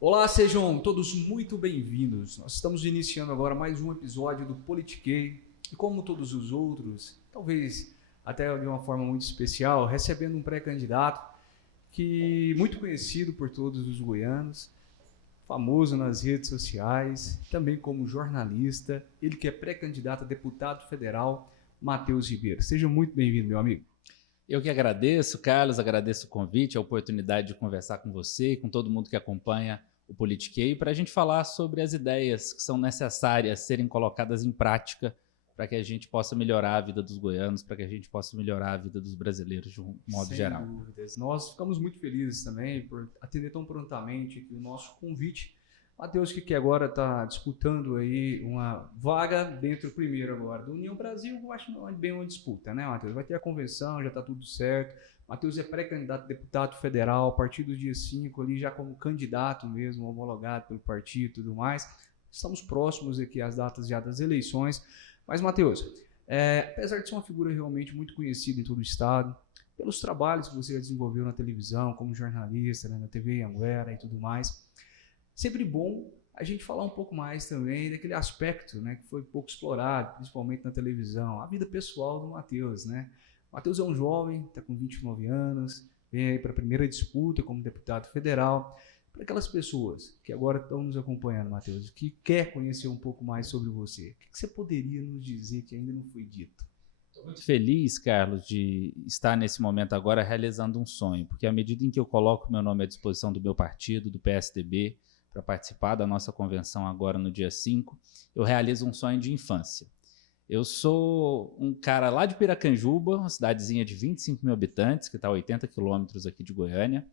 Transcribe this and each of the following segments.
Olá, sejam todos muito bem-vindos. Nós estamos iniciando agora mais um episódio do Politiquei e, como todos os outros, talvez até de uma forma muito especial, recebendo um pré-candidato que muito conhecido por todos os goianos, famoso nas redes sociais, também como jornalista, ele que é pré-candidato a deputado federal, Matheus Ribeiro. Seja muito bem-vindo, meu amigo. Eu que agradeço, Carlos, agradeço o convite, a oportunidade de conversar com você e com todo mundo que acompanha o Politiquei, para a gente falar sobre as ideias que são necessárias serem colocadas em prática para que a gente possa melhorar a vida dos goianos, para que a gente possa melhorar a vida dos brasileiros de um modo geral. Sem dúvidas. Nós ficamos muito felizes também por atender tão prontamente aqui o nosso convite. Matheus, que agora está disputando aí uma vaga dentro, primeiro agora, do União Brasil, eu acho que não é bem uma disputa, né, Matheus? Vai ter a convenção, já está tudo certo. Matheus é pré-candidato a deputado federal, a partir do dia 5, ali já como candidato mesmo, homologado pelo partido e tudo mais. Estamos próximos aqui às datas já das eleições. Mas, Matheus, apesar de ser uma figura realmente muito conhecida em todo o estado, pelos trabalhos que você já desenvolveu na televisão, como jornalista, né, na TV Anguera e tudo mais, sempre bom a gente falar um pouco mais também daquele aspecto, né, que foi pouco explorado, principalmente na televisão, a vida pessoal do Matheus, né? O Matheus é um jovem, está com 29 anos, vem aí para a primeira disputa como deputado federal. Para aquelas pessoas que agora estão nos acompanhando, Matheus, que quer conhecer um pouco mais sobre você, o que você poderia nos dizer que ainda não foi dito? Estou muito feliz, Carlos, de estar nesse momento agora realizando um sonho, porque à medida em que eu coloco meu nome à disposição do meu partido, do PSDB, para participar da nossa convenção agora no dia 5, eu realizo um sonho de infância. Eu sou um cara lá de Piracanjuba, uma cidadezinha de 25 mil habitantes, que está a 80 quilômetros aqui de Goiânia,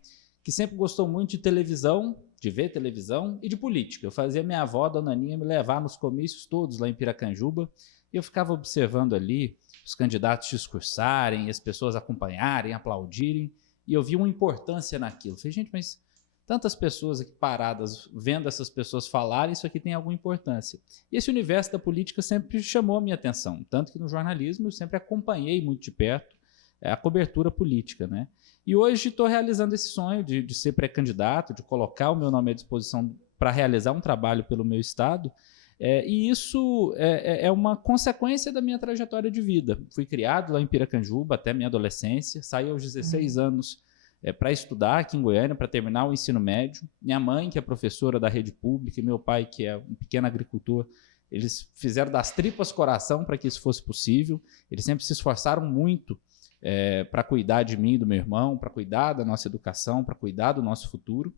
que sempre gostou muito de televisão, de ver televisão e de política. Eu fazia minha avó, Dona Aninha, me levar nos comícios todos lá em Piracanjuba e eu ficava observando ali os candidatos discursarem, as pessoas acompanharem, aplaudirem, e eu vi uma importância naquilo. Eu falei, gente, mas tantas pessoas aqui paradas, vendo essas pessoas falarem, isso aqui tem alguma importância. E esse universo da política sempre chamou a minha atenção, tanto que no jornalismo eu sempre acompanhei muito de perto a cobertura política, né? E hoje estou realizando esse sonho de ser pré-candidato, de colocar o meu nome à disposição para realizar um trabalho pelo meu estado, e isso é uma consequência da minha trajetória de vida. Fui criado lá em Piracanjuba até minha adolescência, saí aos 16 anos para estudar aqui em Goiânia, para terminar o ensino médio. Minha mãe, que é professora da rede pública, e meu pai, que é um pequeno agricultor, eles fizeram das tripas coração para que isso fosse possível. Eles sempre se esforçaram muito para cuidar de mim e do meu irmão, para cuidar da nossa educação, para cuidar do nosso futuro.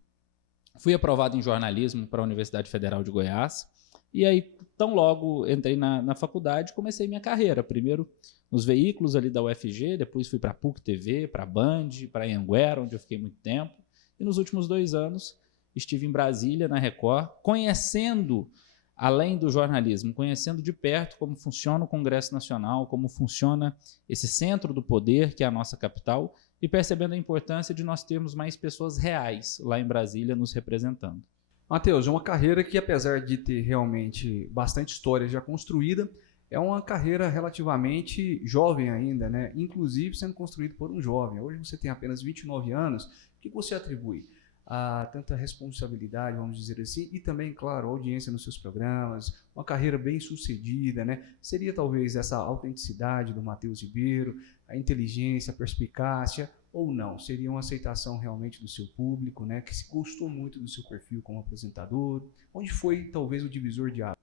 Fui aprovado em jornalismo para a Universidade Federal de Goiás, e aí, tão logo entrei na faculdade, comecei minha carreira, primeiro nos veículos ali da UFG, depois fui para a PUC TV, para a Band, para a Anguera, onde eu fiquei muito tempo, e nos últimos 2 anos estive em Brasília, na Record, conhecendo, além do jornalismo, conhecendo de perto como funciona o Congresso Nacional, como funciona esse centro do poder, que é a nossa capital, e percebendo a importância de nós termos mais pessoas reais lá em Brasília nos representando. Matheus, é uma carreira que, apesar de ter realmente bastante história já construída, é uma carreira relativamente jovem ainda, né? Inclusive sendo construída por um jovem. Hoje você tem apenas 29 anos. O que você atribui a tanta responsabilidade, vamos dizer assim, e também, claro, audiência nos seus programas, uma carreira bem sucedida, né? Seria talvez essa autenticidade do Matheus Ribeiro, a inteligência, a perspicácia, ou não? Seria uma aceitação realmente do seu público, né? Que se gostou muito do seu perfil como apresentador? Onde foi talvez o divisor de águas?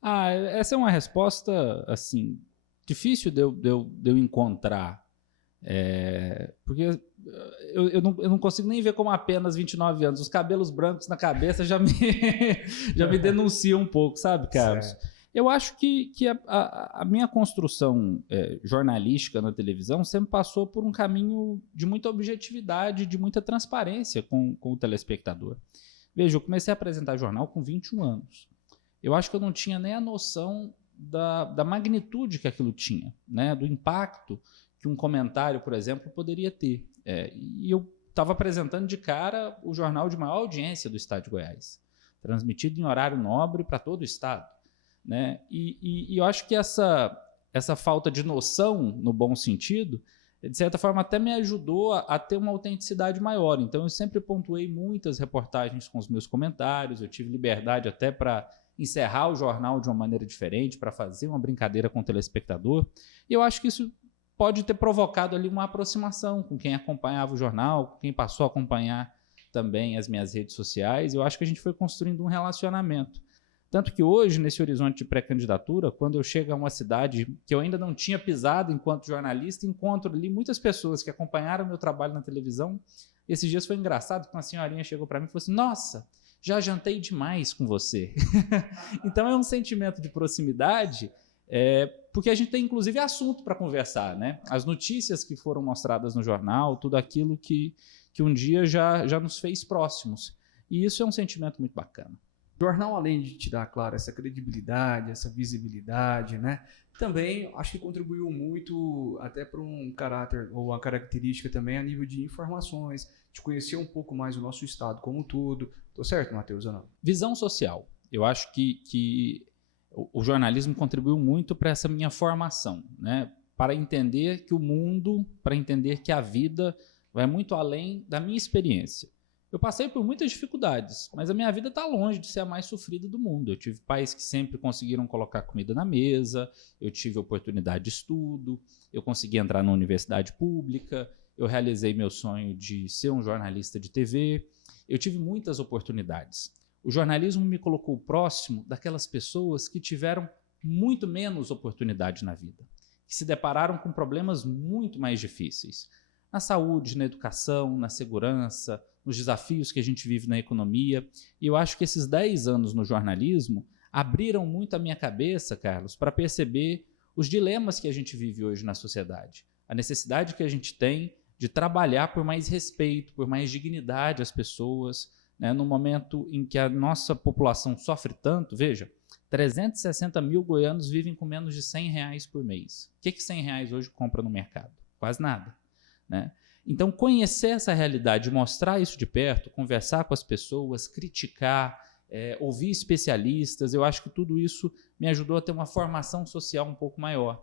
Essa é uma resposta, assim, difícil de eu encontrar, porque eu não consigo nem ver como apenas 29 anos. Os cabelos brancos na cabeça já me denunciam um pouco, sabe, Carlos? Certo. Eu acho que a minha construção jornalística na televisão sempre passou por um caminho de muita objetividade, de muita transparência com o telespectador. Veja, eu comecei a apresentar jornal com 21 anos. Eu acho que eu não tinha nem a noção da magnitude que aquilo tinha, né? Do impacto que um comentário, por exemplo, poderia ter. E eu estava apresentando de cara o jornal de maior audiência do estado de Goiás, transmitido em horário nobre para todo o estado, né? E eu acho que essa falta de noção, no bom sentido, de certa forma, até me ajudou a ter uma autenticidade maior. Então, eu sempre pontuei muitas reportagens com os meus comentários, eu tive liberdade até para encerrar o jornal de uma maneira diferente, para fazer uma brincadeira com o telespectador. E eu acho que isso pode ter provocado ali uma aproximação com quem acompanhava o jornal, com quem passou a acompanhar também as minhas redes sociais. Eu acho que a gente foi construindo um relacionamento. Tanto que hoje, nesse horizonte de pré-candidatura, quando eu chego a uma cidade que eu ainda não tinha pisado enquanto jornalista, encontro ali muitas pessoas que acompanharam meu trabalho na televisão. Esses dias foi engraçado que uma senhorinha chegou para mim e falou assim: nossa, já jantei demais com você. Então é um sentimento de proximidade, porque a gente tem inclusive assunto para conversar, né? As notícias que foram mostradas no jornal, tudo aquilo que um dia já nos fez próximos. E isso é um sentimento muito bacana. O jornal, além de te dar, claro, essa credibilidade, essa visibilidade, né, também acho que contribuiu muito até para um caráter ou uma característica também a nível de informações, de conhecer um pouco mais o nosso estado como um todo. Tô certo, Matheus, ou não? Visão social. Eu acho que o jornalismo contribuiu muito para essa minha formação, né, para entender que o mundo, para entender que a vida vai muito além da minha experiência. Eu passei por muitas dificuldades, mas a minha vida está longe de ser a mais sofrida do mundo. Eu tive pais que sempre conseguiram colocar comida na mesa, eu tive oportunidade de estudo, eu consegui entrar na universidade pública, eu realizei meu sonho de ser um jornalista de TV, eu tive muitas oportunidades. O jornalismo me colocou próximo daquelas pessoas que tiveram muito menos oportunidade na vida, que se depararam com problemas muito mais difíceis. Na saúde, na educação, na segurança, nos desafios que a gente vive na economia. E eu acho que esses 10 anos no jornalismo abriram muito a minha cabeça, Carlos, para perceber os dilemas que a gente vive hoje na sociedade. A necessidade que a gente tem de trabalhar por mais respeito, por mais dignidade às pessoas, né? No momento em que a nossa população sofre tanto, veja, 360 mil goianos vivem com menos de R$100 por mês. O que R$100 hoje compra no mercado? Quase nada, né? Então, conhecer essa realidade, mostrar isso de perto, conversar com as pessoas, criticar, ouvir especialistas, eu acho que tudo isso me ajudou a ter uma formação social um pouco maior.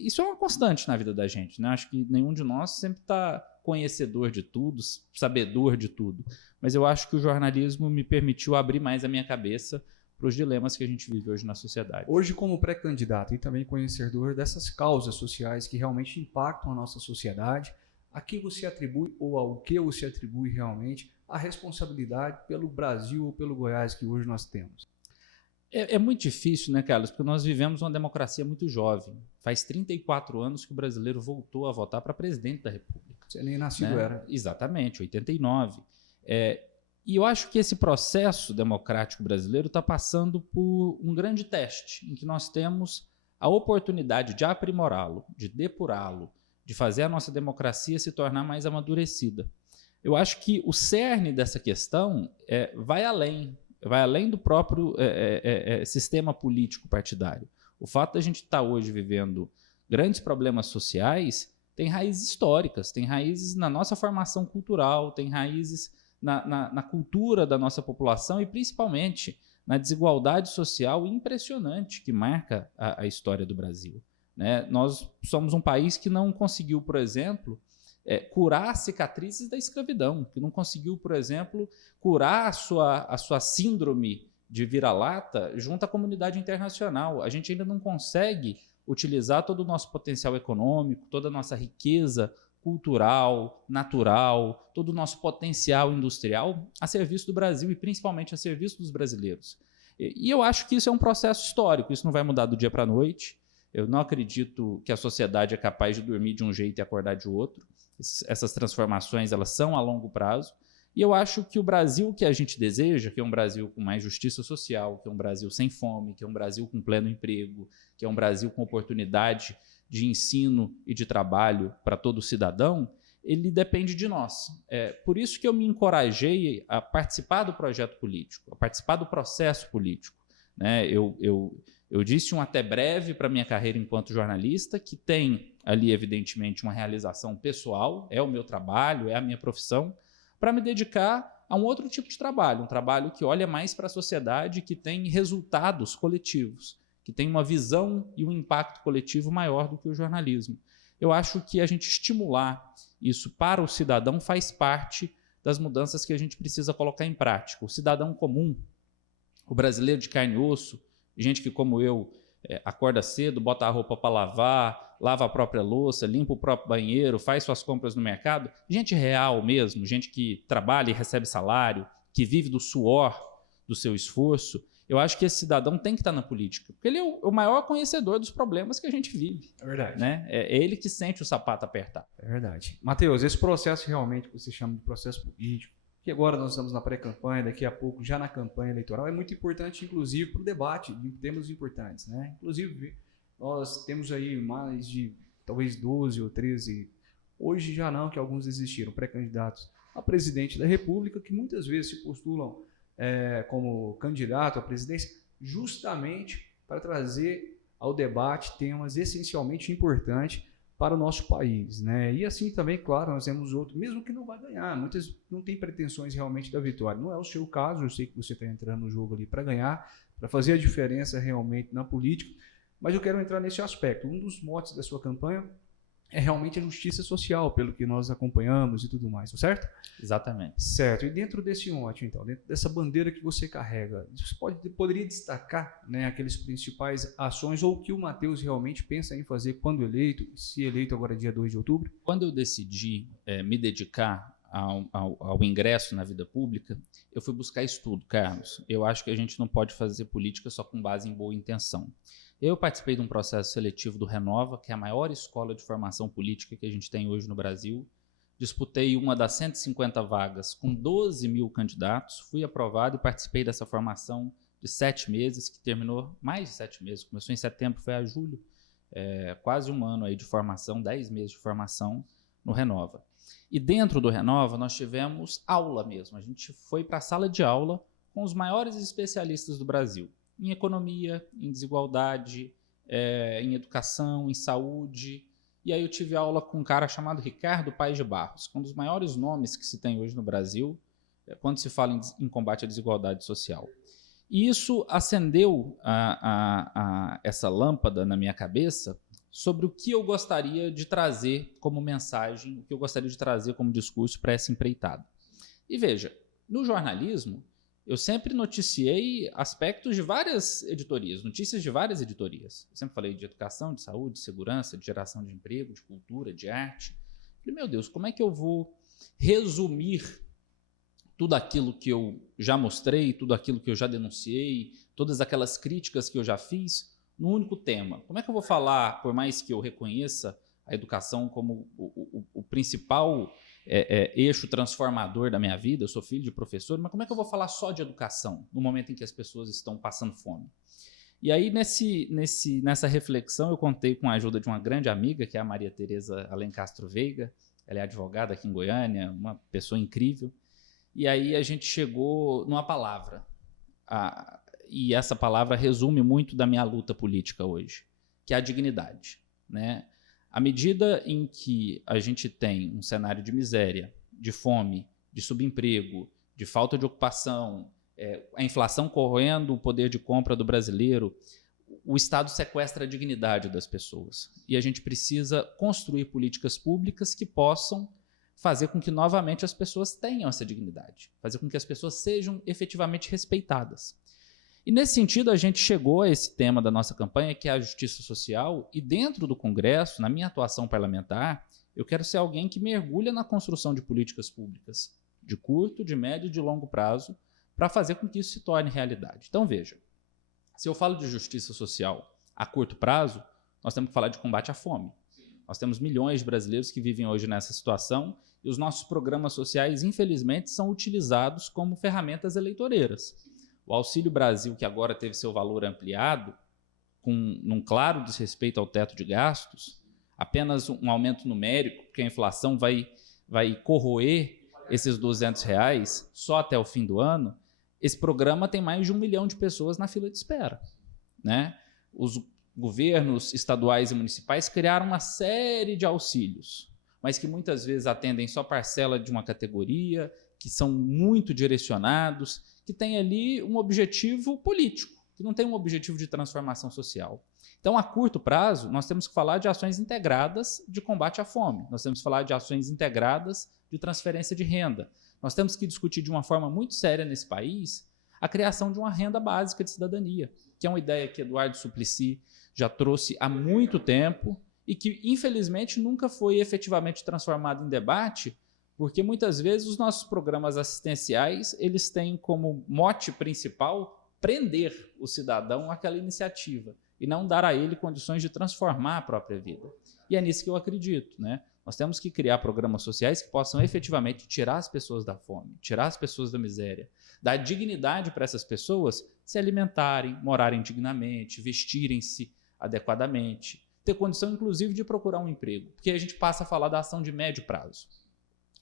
Isso é uma constante na vida da gente, né? Acho que nenhum de nós sempre está conhecedor de tudo, sabedor de tudo, mas eu acho que o jornalismo me permitiu abrir mais a minha cabeça para os dilemas que a gente vive hoje na sociedade. Hoje, como pré-candidato e também conhecedor dessas causas sociais que realmente impactam a nossa sociedade, a quem você atribui ou ao que você atribui realmente a responsabilidade pelo Brasil ou pelo Goiás que hoje nós temos? É muito difícil, né, Carlos? Porque nós vivemos uma democracia muito jovem. Faz 34 anos que o brasileiro voltou a votar para presidente da República. Você nem nascido era. Exatamente, 89. E eu acho que esse processo democrático brasileiro está passando por um grande teste, em que nós temos a oportunidade de aprimorá-lo, de depurá-lo, de fazer a nossa democracia se tornar mais amadurecida. Eu acho que o cerne dessa questão vai além do próprio sistema político partidário. O fato de a gente estar hoje vivendo grandes problemas sociais tem raízes históricas, tem raízes na nossa formação cultural, tem raízes na cultura da nossa população e principalmente na desigualdade social impressionante que marca a história do Brasil, né? Nós somos um país que não conseguiu, por exemplo, curar cicatrizes da escravidão, que não conseguiu, por exemplo, curar a sua síndrome de vira-lata junto à comunidade internacional. A gente ainda não consegue utilizar todo o nosso potencial econômico, toda a nossa riqueza cultural, natural, todo o nosso potencial industrial a serviço do Brasil e principalmente a serviço dos brasileiros. E eu acho que isso é um processo histórico, isso não vai mudar do dia para a noite. Eu não acredito que a sociedade é capaz de dormir de um jeito e acordar de outro. Essas transformações elas são a longo prazo. E eu acho que o Brasil que a gente deseja, que é um Brasil com mais justiça social, que é um Brasil sem fome, que é um Brasil com pleno emprego, que é um Brasil com oportunidade de ensino e de trabalho para todo cidadão, ele depende de nós. Por isso que eu me encorajei a participar do projeto político, a participar do processo político, né? Eu disse um até breve para a minha carreira enquanto jornalista, que tem ali, evidentemente, uma realização pessoal, é o meu trabalho, é a minha profissão, para me dedicar a um outro tipo de trabalho, um trabalho que olha mais para a sociedade, que tem resultados coletivos, que tem uma visão e um impacto coletivo maior do que o jornalismo. eu acho que a gente estimular isso para o cidadão faz parte das mudanças que a gente precisa colocar em prática. O cidadão comum, o brasileiro de carne e osso, gente que, como eu, acorda cedo, bota a roupa para lavar, lava a própria louça, limpa o próprio banheiro, faz suas compras no mercado, gente real mesmo, gente que trabalha e recebe salário, que vive do suor do seu esforço, eu acho que esse cidadão tem que estar na política, porque ele é o maior conhecedor dos problemas que a gente vive. É verdade. Né? É ele que sente o sapato apertar. É verdade. Matheus, esse processo realmente que você chama de processo político, que agora nós estamos na pré-campanha, daqui a pouco já na campanha eleitoral, é muito importante, inclusive, para o debate de temas importantes. Né? Inclusive, nós temos aí mais de talvez 12 ou 13, hoje já não, que alguns existiram, pré-candidatos a presidente da República, que muitas vezes se postulam como candidato à presidência, justamente para trazer ao debate temas essencialmente importantes para o nosso país, né? E assim também, claro, nós temos outros, mesmo que não vai ganhar, muitas não têm pretensões realmente da vitória. Não é o seu caso, eu sei que você está entrando no jogo ali para ganhar, para fazer a diferença realmente na política, mas eu quero entrar nesse aspecto. Um dos motes da sua campanha é realmente a justiça social, pelo que nós acompanhamos e tudo mais, certo? Exatamente. Certo. E dentro desse mote, então, dentro dessa bandeira que você carrega, você poderia destacar, né, aqueles principais ações ou o que o Matheus realmente pensa em fazer quando eleito, se eleito agora dia 2 de outubro? Quando eu decidi me dedicar ao ingresso na vida pública, eu fui buscar estudo, Carlos. Eu acho que a gente não pode fazer política só com base em boa intenção. Eu participei de um processo seletivo do Renova, que é a maior escola de formação política que a gente tem hoje no Brasil. Disputei uma das 150 vagas com 12 mil candidatos, fui aprovado e participei dessa formação de 7 meses, que terminou mais de 7 meses, começou em setembro, foi a julho, quase um ano aí de formação, 10 meses de formação no Renova. E dentro do Renova nós tivemos aula mesmo, a gente foi para a sala de aula com os maiores especialistas do Brasil, em economia, em desigualdade, em educação, em saúde. E aí eu tive aula com um cara chamado Ricardo Paes de Barros, que é um dos maiores nomes que se tem hoje no Brasil, quando se fala em combate à desigualdade social. E isso acendeu essa lâmpada na minha cabeça sobre o que eu gostaria de trazer como mensagem, o que eu gostaria de trazer como discurso para essa empreitada. E veja, no jornalismo, eu sempre noticiei aspectos de várias editorias, notícias de várias editorias. Eu sempre falei de educação, de saúde, de segurança, de geração de emprego, de cultura, de arte. Falei, meu Deus, como é que eu vou resumir tudo aquilo que eu já mostrei, tudo aquilo que eu já denunciei, todas aquelas críticas que eu já fiz, num único tema? Como é que eu vou falar, por mais que eu reconheça a educação como o principal eixo transformador da minha vida, eu sou filho de professor, mas como é que eu vou falar só de educação no momento em que as pessoas estão passando fome? E aí, nessa reflexão, eu contei com a ajuda de uma grande amiga, que é a Maria Tereza Alencastro Veiga. Ela é advogada aqui em Goiânia, uma pessoa incrível. E aí a gente chegou numa palavra, e essa palavra resume muito da minha luta política hoje, que é a dignidade, né? À medida em que a gente tem um cenário de miséria, de fome, de subemprego, de falta de ocupação, a inflação corroendo o poder de compra do brasileiro, o Estado sequestra a dignidade das pessoas. E a gente precisa construir políticas públicas que possam fazer com que novamente as pessoas tenham essa dignidade, fazer com que as pessoas sejam efetivamente respeitadas. E nesse sentido, a gente chegou a esse tema da nossa campanha, que é a justiça social, e dentro do Congresso, na minha atuação parlamentar, eu quero ser alguém que mergulha na construção de políticas públicas de curto, de médio e de longo prazo, para fazer com que isso se torne realidade. Então, veja, se eu falo de justiça social a curto prazo, nós temos que falar de combate à fome. Nós temos milhões de brasileiros que vivem hoje nessa situação e os nossos programas sociais, infelizmente, são utilizados como ferramentas eleitoreiras. O Auxílio Brasil, que agora teve seu valor ampliado, num claro desrespeito ao teto de gastos, apenas um aumento numérico, porque a inflação vai corroer esses R$200 só até o fim do ano, esse programa tem mais de 1 milhão de pessoas na fila de espera, né? Os governos estaduais e municipais criaram uma série de auxílios, mas que muitas vezes atendem só parcela de uma categoria, que são muito direcionados, que tem ali um objetivo político, que não tem um objetivo de transformação social. Então, a curto prazo, nós temos que falar de ações integradas de combate à fome, nós temos que falar de ações integradas de transferência de renda. Nós temos que discutir de uma forma muito séria nesse país a criação de uma renda básica de cidadania, que é uma ideia que Eduardo Suplicy já trouxe há muito tempo e que, infelizmente, nunca foi efetivamente transformada em debate, porque muitas vezes os nossos programas assistenciais eles têm como mote principal prender o cidadão àquela iniciativa e não dar a ele condições de transformar a própria vida. E é nisso que eu acredito, né? Nós temos que criar programas sociais que possam efetivamente tirar as pessoas da fome, tirar as pessoas da miséria, dar dignidade para essas pessoas se alimentarem, morarem dignamente, vestirem-se adequadamente, ter condição, inclusive, de procurar um emprego. Porque a gente passa a falar da ação de médio prazo.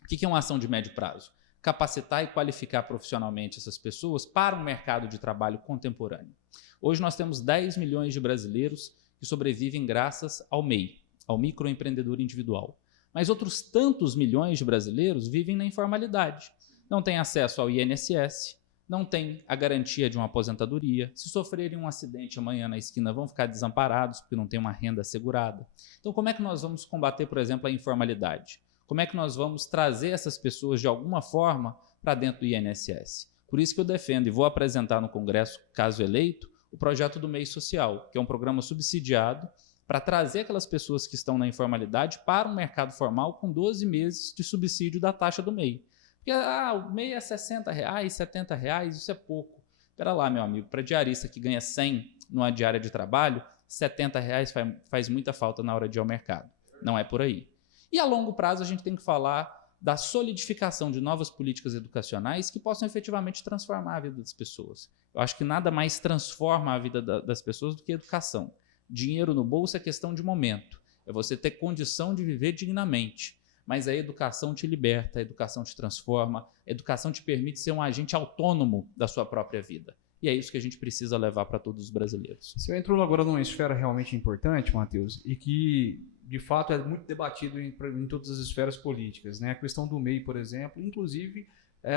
O que é uma ação de médio prazo? Capacitar e qualificar profissionalmente essas pessoas para um mercado de trabalho contemporâneo. Hoje nós temos 10 milhões de brasileiros que sobrevivem graças ao MEI, ao microempreendedor individual. Mas outros tantos milhões de brasileiros vivem na informalidade. Não têm acesso ao INSS, não têm a garantia de uma aposentadoria. Se sofrerem um acidente amanhã na esquina, vão ficar desamparados porque não têm uma renda assegurada. Então, como é que nós vamos combater, por exemplo, a informalidade? Como é que nós vamos trazer essas pessoas, de alguma forma, para dentro do INSS? Por isso que eu defendo e vou apresentar no Congresso, caso eleito, o projeto do MEI Social, que é um programa subsidiado para trazer aquelas pessoas que estão na informalidade para o mercado formal com 12 meses de subsídio da taxa do MEI. Porque o MEI é R$60, R$70, isso é pouco. Espera lá, meu amigo, para diarista que ganha 100 numa diária de trabalho, R$70 faz muita falta na hora de ir ao mercado. Não é por aí. E a longo prazo a gente tem que falar da solidificação de novas políticas educacionais que possam efetivamente transformar a vida das pessoas. Eu acho que nada mais transforma a vida das pessoas do que a educação. Dinheiro no bolso é questão de momento. É você ter condição de viver dignamente. Mas a educação te liberta, a educação te transforma, a educação te permite ser um agente autônomo da sua própria vida. E é isso que a gente precisa levar para todos os brasileiros. Você entrou agora numa esfera realmente importante, Matheus, e que, de fato, é muito debatido em todas as esferas políticas, né? A questão do MEI, por exemplo, inclusive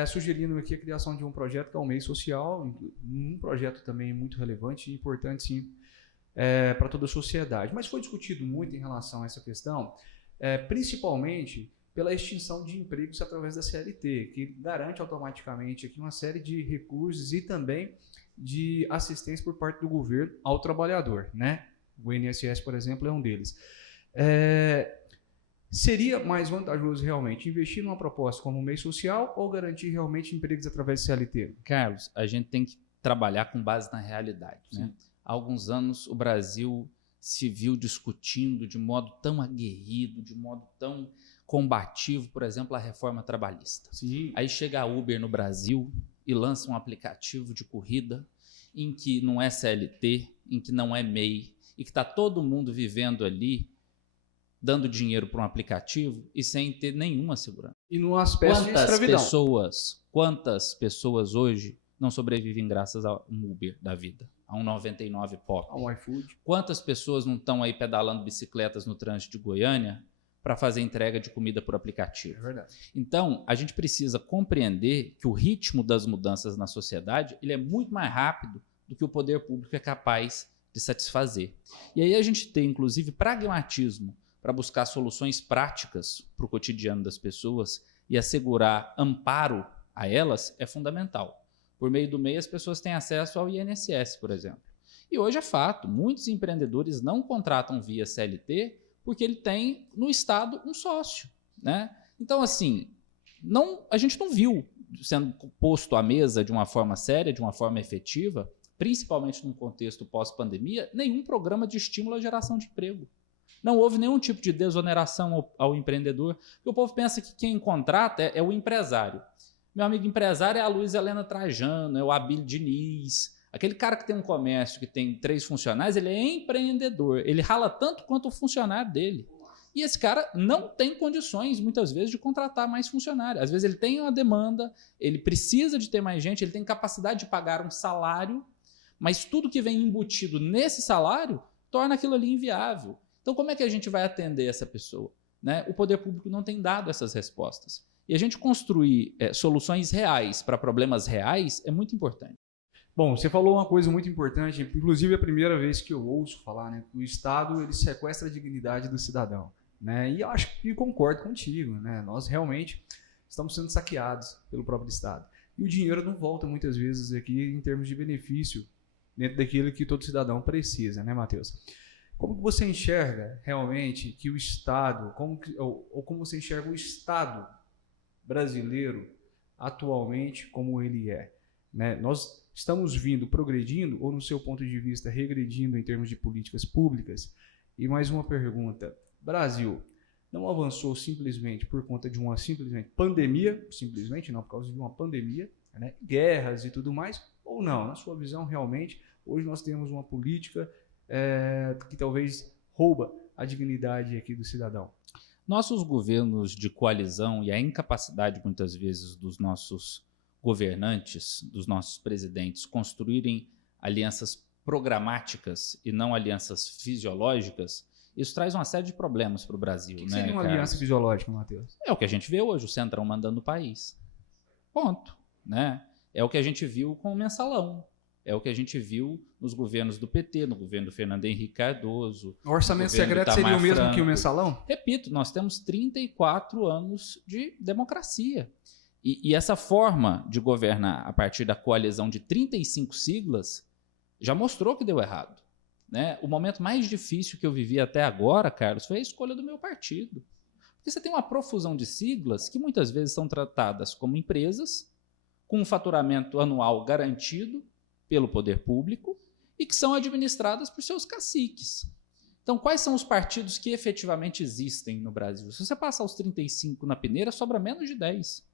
sugerindo aqui a criação de um projeto que é o MEI Social, um projeto também muito relevante e importante, sim, para toda a sociedade. Mas foi discutido muito em relação a essa questão, principalmente pela extinção de empregos através da CLT, que garante automaticamente aqui uma série de recursos e também de assistência por parte do governo ao trabalhador, né? O INSS, por exemplo, é um deles. Seria mais vantajoso realmente investir numa proposta como o MEI Social ou garantir realmente empregos através da CLT? Carlos, a gente tem que trabalhar com base na realidade, né? Há alguns anos o Brasil se viu discutindo de modo tão aguerrido, de modo tão combativo, por exemplo, a reforma trabalhista. Sim. Aí chega a Uber no Brasil e lança um aplicativo de corrida em que não é CLT, em que não é MEI, e que está todo mundo vivendo ali, dando dinheiro para um aplicativo e sem ter nenhuma segurança. E num aspecto de escravidão. Quantas pessoas hoje não sobrevivem graças a um Uber da vida? A um 99 Pop. A um iFood. Quantas pessoas não estão aí pedalando bicicletas no trânsito de Goiânia para fazer entrega de comida por aplicativo? É verdade. Então, a gente precisa compreender que o ritmo das mudanças na sociedade ele é muito mais rápido do que o poder público é capaz de satisfazer. E aí a gente tem, inclusive, pragmatismo para buscar soluções práticas para o cotidiano das pessoas e assegurar amparo a elas é fundamental. Por meio do MEI, as pessoas têm acesso ao INSS, por exemplo. E hoje é fato, muitos empreendedores não contratam via CLT porque ele tem no Estado um sócio, né? Então, assim, a gente não viu sendo posto à mesa de uma forma séria, de uma forma efetiva, principalmente num contexto pós-pandemia, nenhum programa de estímulo à geração de emprego. Não houve nenhum tipo de desoneração ao empreendedor, porque o povo pensa que quem contrata é o empresário. Meu amigo empresário é a Luiz Helena Trajano, é o Abílio Diniz. Aquele cara que tem um comércio, que tem 3 funcionários, ele é empreendedor. Ele rala tanto quanto o funcionário dele. E esse cara não tem condições, muitas vezes, de contratar mais funcionários. Às vezes ele tem uma demanda, ele precisa de ter mais gente, ele tem capacidade de pagar um salário, mas tudo que vem embutido nesse salário torna aquilo ali inviável. Então, como é que a gente vai atender essa pessoa? Né? O poder público não tem dado essas respostas. E a gente construir soluções reais para problemas reais é muito importante. Bom, você falou uma coisa muito importante, inclusive é a primeira vez que eu ouço falar, né, que o Estado ele sequestra a dignidade do cidadão, né? E eu acho que concordo contigo, né? Nós realmente estamos sendo saqueados pelo próprio Estado. E o dinheiro não volta muitas vezes aqui em termos de benefício dentro daquilo que todo cidadão precisa, né, Matheus? Como que você enxerga realmente que o Estado, ou como você enxerga o Estado brasileiro atualmente como ele é, né? Nós estamos progredindo, ou no seu ponto de vista, regredindo em termos de políticas públicas? E mais uma pergunta. Brasil não avançou simplesmente por conta de uma pandemia, simplesmente não, por causa de uma pandemia, né? Guerras e tudo mais, ou não? Na sua visão, realmente, hoje nós temos uma política que talvez rouba a dignidade aqui do cidadão. Nossos governos de coalizão e a incapacidade, muitas vezes, dos nossos governantes, dos nossos presidentes, construírem alianças programáticas e não alianças fisiológicas, isso traz uma série de problemas para o Brasil. O que seria uma aliança fisiológica, Matheus? É o que a gente vê hoje, o Centrão mandando o país. Ponto. Né? É o que a gente viu com o mensalão. É o que a gente viu nos governos do PT, no governo do Fernando Henrique Cardoso. O orçamento secreto seria o mesmo que o mensalão? Repito, nós temos 34 anos de democracia. E essa forma de governar a partir da coalizão de 35 siglas já mostrou que deu errado. Né? O momento mais difícil que eu vivi até agora, Carlos, foi a escolha do meu partido. Porque você tem uma profusão de siglas que muitas vezes são tratadas como empresas, com um faturamento anual garantido pelo poder público e que são administradas por seus caciques. Então, quais são os partidos que efetivamente existem no Brasil? Se você passar os 35 na peneira, sobra menos de 10.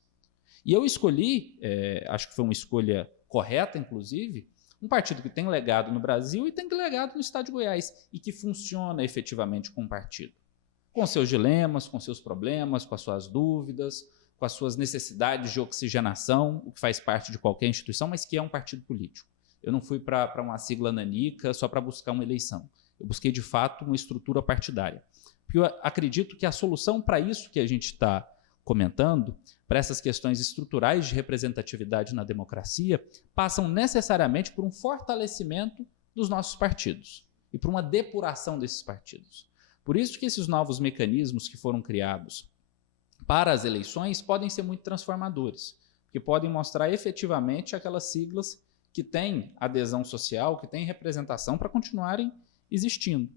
E eu escolhi, acho que foi uma escolha correta, inclusive, um partido que tem legado no Brasil e tem legado no estado de Goiás e que funciona efetivamente como partido. Com seus dilemas, com seus problemas, com as suas dúvidas, com as suas necessidades de oxigenação, o que faz parte de qualquer instituição, mas que é um partido político. Eu não fui para uma sigla nanica só para buscar uma eleição. Eu busquei, de fato, uma estrutura partidária. Porque eu acredito que a solução para isso que a gente está comentando, para essas questões estruturais de representatividade na democracia, passam necessariamente por um fortalecimento dos nossos partidos e por uma depuração desses partidos. Por isso que esses novos mecanismos que foram criados para as eleições podem ser muito transformadores, porque podem mostrar efetivamente aquelas siglas que têm adesão social, que têm representação para continuarem existindo.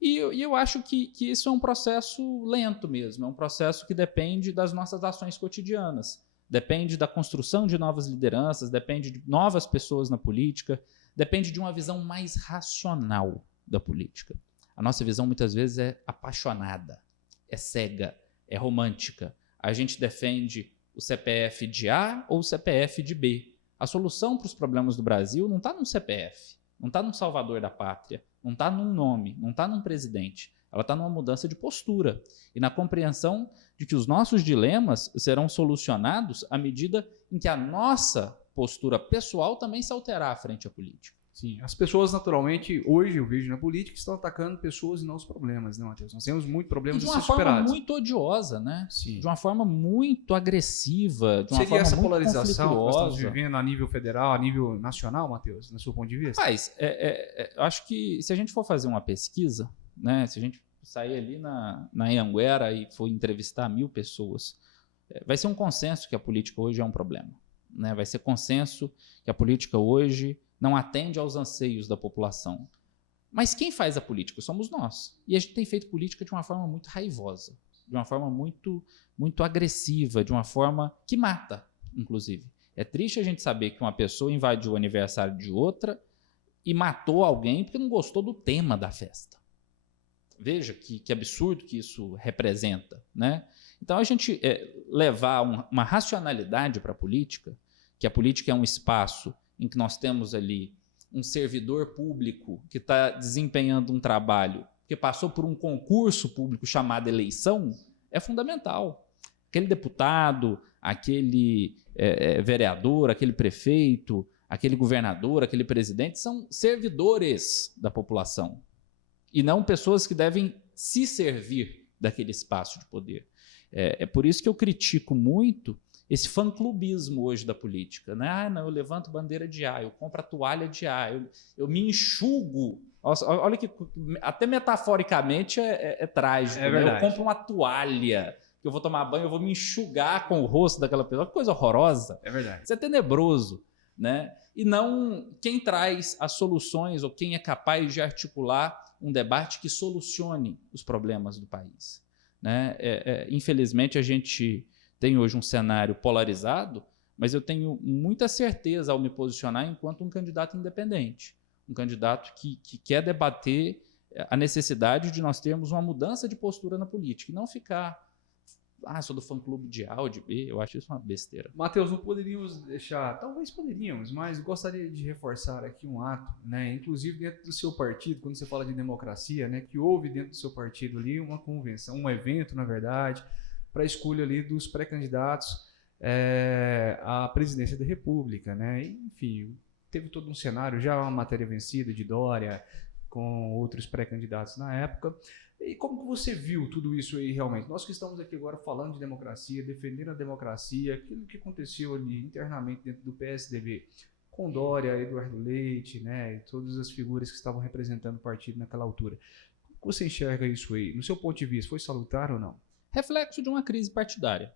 E eu acho que isso é um processo lento mesmo, é um processo que depende das nossas ações cotidianas, depende da construção de novas lideranças, depende de novas pessoas na política, depende de uma visão mais racional da política. A nossa visão muitas vezes é apaixonada, é cega, é romântica. A gente defende o CPF de A ou o CPF de B. A solução para os problemas do Brasil não está num CPF, não está num salvador da pátria, não está num nome, não está num presidente. Ela está numa mudança de postura e na compreensão de que os nossos dilemas serão solucionados à medida em que a nossa postura pessoal também se alterar frente à política. Sim, as pessoas naturalmente, hoje eu vejo na política, estão atacando pessoas e não os problemas, né, Matheus? Nós temos muitos problemas a ser superados. De uma forma muito odiosa, né? Sim. De uma forma muito agressiva, de uma Seria forma essa muito polarização que nós estamos conflituosa. Vivendo a nível federal, a nível nacional, Matheus, no seu ponto de vista? Mas, eu acho que se a gente for fazer uma pesquisa, né, se a gente sair ali na Anhanguera e for entrevistar 1000 pessoas, vai ser um consenso que a política hoje é um problema. Né? Vai ser consenso que a política hoje não atende aos anseios da população. Mas quem faz a política? Somos nós. E a gente tem feito política de uma forma muito raivosa, de uma forma muito, muito agressiva, de uma forma que mata, inclusive. É triste a gente saber que uma pessoa invadiu o aniversário de outra e matou alguém porque não gostou do tema da festa. Veja que absurdo que isso representa. Né? Então, a gente levar uma racionalidade para a política, que a política é um espaço em que nós temos ali um servidor público que está desempenhando um trabalho que passou por um concurso público chamado eleição, é fundamental. Aquele deputado, aquele vereador, aquele prefeito, aquele governador, aquele presidente, são servidores da população e não pessoas que devem se servir daquele espaço de poder. É por isso que eu critico muito esse fã-clubismo hoje da política, né? Ah, não, eu levanto bandeira de A, eu compro a toalha de A, eu me enxugo. Olha que até metaforicamente é trágico. É né? verdade. Eu compro uma toalha, que eu vou tomar banho, eu vou me enxugar com o rosto daquela pessoa. Que coisa horrorosa. É verdade. Isso é tenebroso, né? E não quem traz as soluções ou quem é capaz de articular um debate que solucione os problemas do país. Né? Infelizmente, a gente tem hoje um cenário polarizado, mas eu tenho muita certeza ao me posicionar enquanto um candidato independente, um candidato que quer debater a necessidade de nós termos uma mudança de postura na política e não ficar, sou do fã-clube de A ou de B, eu acho isso uma besteira. Matheus, não poderíamos deixar, talvez poderíamos, mas gostaria de reforçar aqui um ato, né? Inclusive dentro do seu partido, quando você fala de democracia, né? Que houve dentro do seu partido ali uma convenção, um evento, na verdade, para a escolha ali dos pré-candidatos à presidência da República, né? E, enfim, teve todo um cenário, já uma matéria vencida de Dória, com outros pré-candidatos na época. E como que você viu tudo isso aí realmente? Nós que estamos aqui agora falando de democracia, defendendo a democracia, aquilo que aconteceu ali internamente dentro do PSDB, com Dória, Eduardo Leite, né, e todas as figuras que estavam representando o partido naquela altura. Como você enxerga isso aí? No seu ponto de vista, foi salutar ou não? Reflexo de uma crise partidária,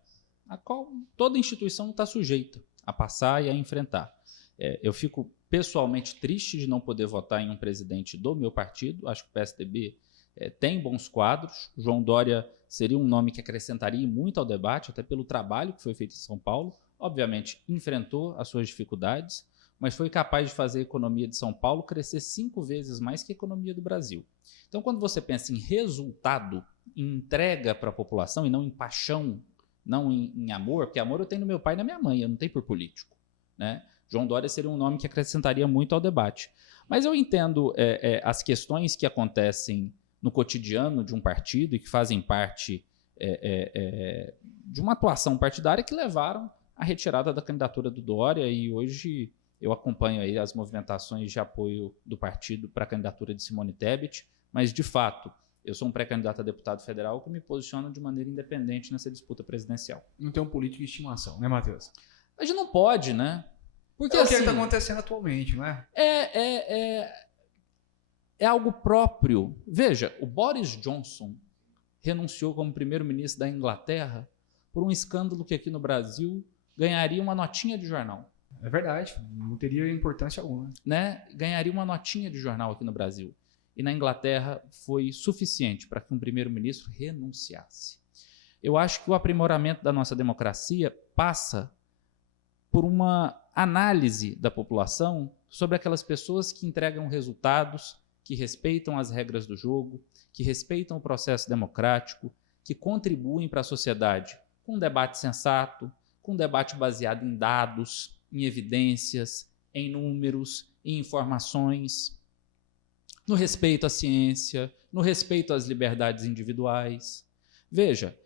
a qual toda instituição está sujeita a passar e a enfrentar. Eu fico pessoalmente triste de não poder votar em um presidente do meu partido. Acho que o PSDB tem bons quadros. João Dória seria um nome que acrescentaria muito ao debate, até pelo trabalho que foi feito em São Paulo. Obviamente, enfrentou as suas dificuldades, mas foi capaz de fazer a economia de São Paulo crescer 5 vezes mais que a economia do Brasil. Então, quando você pensa em resultado, em entrega para a população e não em paixão, não em amor, porque amor eu tenho no meu pai e na minha mãe, eu não tenho por político, né? João Dória seria um nome que acrescentaria muito ao debate. Mas eu entendo as questões que acontecem no cotidiano de um partido e que fazem parte de uma atuação partidária que levaram à retirada da candidatura do Dória, e hoje eu acompanho aí as movimentações de apoio do partido para a candidatura de Simone Tebet, mas, de fato, eu sou um pré-candidato a deputado federal que me posiciono de maneira independente nessa disputa presidencial. Não tem um político de estimação, né, Matheus? A gente não pode, né? Porque, o que está acontecendo atualmente, não é? É algo próprio. Veja, o Boris Johnson renunciou como primeiro-ministro da Inglaterra por um escândalo que aqui no Brasil ganharia uma notinha de jornal. É verdade, não teria importância alguma. Né? Ganharia uma notinha de jornal aqui no Brasil. E na Inglaterra foi suficiente para que um primeiro-ministro renunciasse. Eu acho que o aprimoramento da nossa democracia passa por uma análise da população sobre aquelas pessoas que entregam resultados, que respeitam as regras do jogo, que respeitam o processo democrático, que contribuem para a sociedade com um debate sensato, com um debate baseado em dados, em evidências, em números, em informações, no respeito à ciência, no respeito às liberdades individuais. Veja,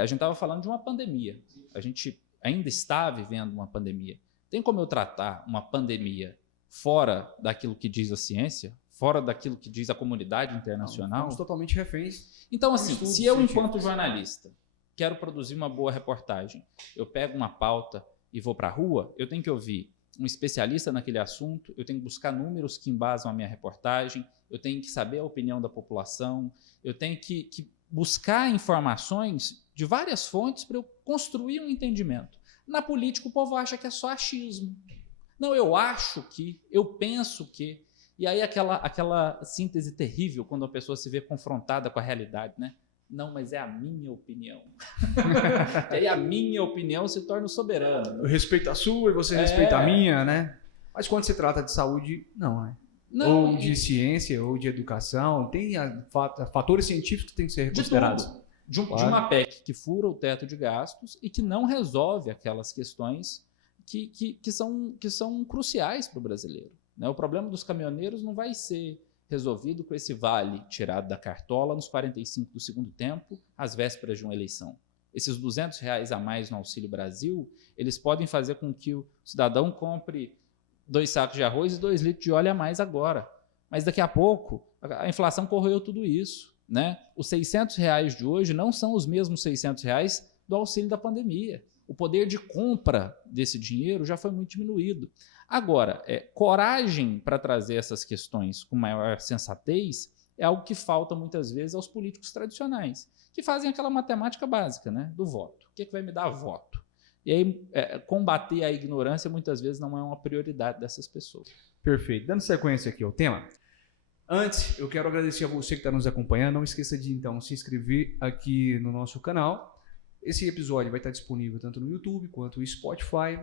a gente estava falando de uma pandemia, a gente ainda está vivendo uma pandemia. Tem como eu tratar uma pandemia fora daquilo que diz a ciência, fora daquilo que diz a comunidade internacional? Estamos totalmente reféns. Então, assim, se eu, enquanto jornalista, quero produzir uma boa reportagem, eu pego uma pauta e vou para a rua, eu tenho que ouvir um especialista naquele assunto, eu tenho que buscar números que embasam a minha reportagem, eu tenho que saber a opinião da população, eu tenho que buscar informações de várias fontes para eu construir um entendimento. Na política, o povo acha que é só achismo. Não, eu acho que, eu penso que. E aí aquela síntese terrível quando a pessoa se vê confrontada com a realidade, né? Não, mas é a minha opinião. E aí a minha opinião se torna soberana. Eu respeito a sua e você respeita a minha, né? Mas quando se trata de saúde, não, né? Não, ou de ciência, ou de educação, tem fatores científicos que têm que ser considerados. De uma PEC que fura o teto de gastos e que não resolve aquelas questões que são cruciais para o brasileiro. Né? O problema dos caminhoneiros não vai ser resolvido com esse vale tirado da cartola nos 45 do segundo tempo, às vésperas de uma eleição. Esses R$200 a mais no Auxílio Brasil, eles podem fazer com que o cidadão compre 2 sacos de arroz e 2 litros de óleo a mais agora. Mas daqui a pouco, a inflação corroeu tudo isso. Né? Os R$600 de hoje não são os mesmos R$600 do auxílio da pandemia. o poder de compra desse dinheiro já foi muito diminuído. Agora, coragem para trazer essas questões com maior sensatez é algo que falta muitas vezes aos políticos tradicionais, que fazem aquela matemática básica, né, do voto. O que vai me dar voto? E aí, combater a ignorância muitas vezes não é uma prioridade dessas pessoas. Perfeito. Dando sequência aqui ao tema, antes eu quero agradecer a você que está nos acompanhando. Não esqueça de, então, se inscrever aqui no nosso canal. Esse episódio vai estar disponível tanto no YouTube quanto no Spotify.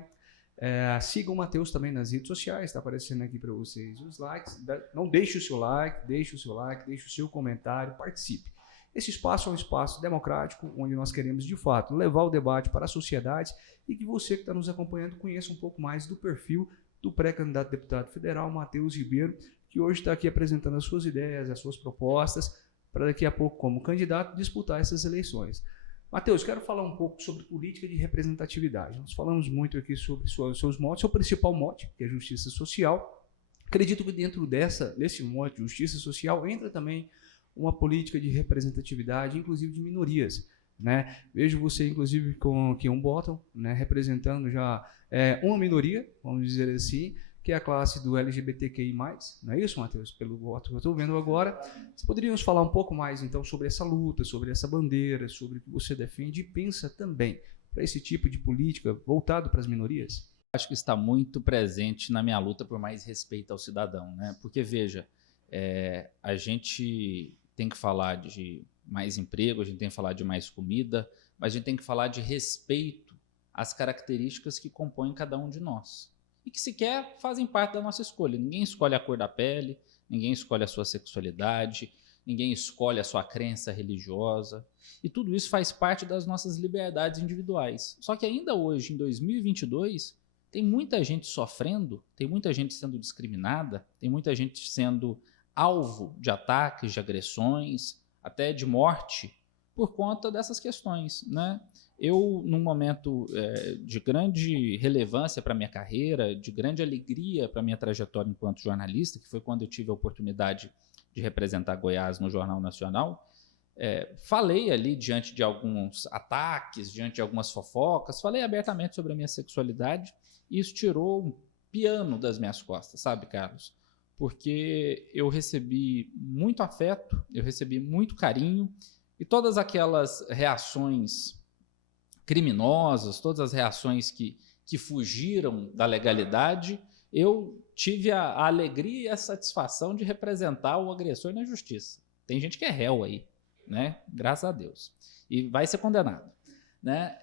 Sigam o Matheus também nas redes sociais, está aparecendo aqui para vocês os likes. Não deixe o seu like, deixe o seu comentário, participe. Esse espaço é um espaço democrático, onde nós queremos, de fato, levar o debate para a sociedade e que você que está nos acompanhando conheça um pouco mais do perfil do pré-candidato a deputado federal, Matheus Ribeiro, que hoje está aqui apresentando as suas ideias, as suas propostas, para daqui a pouco, como candidato, disputar essas eleições. Matheus, quero falar um pouco sobre política de representatividade. Nós falamos muito aqui sobre seus motes, seu principal mote, que é a justiça social. Acredito que dentro desse mote, justiça social, entra também uma política de representatividade, inclusive de minorias, né? Vejo você, inclusive, com aqui um bottom, né, representando já uma minoria, vamos dizer assim, que é a classe do LGBTQI+, não é isso, Matheus? Pelo voto que eu estou vendo agora. Vocês poderiam nos falar um pouco mais, então, sobre essa luta, sobre essa bandeira, sobre o que você defende e pensa também para esse tipo de política voltado para as minorias? Acho que está muito presente na minha luta por mais respeito ao cidadão, né? Porque, veja, a gente tem que falar de mais emprego, a gente tem que falar de mais comida, mas a gente tem que falar de respeito às características que compõem cada um de nós e que sequer fazem parte da nossa escolha. Ninguém escolhe a cor da pele, ninguém escolhe a sua sexualidade, ninguém escolhe a sua crença religiosa, e tudo isso faz parte das nossas liberdades individuais. Só que ainda hoje, em 2022, tem muita gente sofrendo, tem muita gente sendo discriminada, tem muita gente sendo alvo de ataques, de agressões, até de morte, por conta dessas questões, né? Eu, num momento de grande relevância para a minha carreira, de grande alegria para a minha trajetória enquanto jornalista, que foi quando eu tive a oportunidade de representar Goiás no Jornal Nacional, falei ali diante de alguns ataques, diante de algumas fofocas, falei abertamente sobre a minha sexualidade, e isso tirou um piano das minhas costas, sabe, Carlos? Porque eu recebi muito afeto, eu recebi muito carinho, e todas aquelas reações criminosas, todas as reações que fugiram da legalidade, eu tive a alegria e a satisfação de representar o agressor na justiça. Tem gente que é réu aí, né? Graças a Deus. E vai ser condenado, né?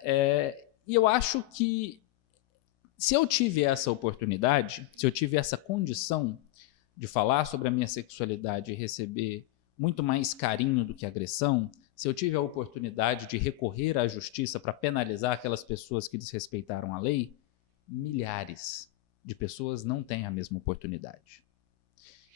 E eu acho que se eu tive essa oportunidade, se eu tive essa condição de falar sobre a minha sexualidade e receber muito mais carinho do que agressão, se eu tive a oportunidade de recorrer à justiça para penalizar aquelas pessoas que desrespeitaram a lei, milhares de pessoas não têm a mesma oportunidade.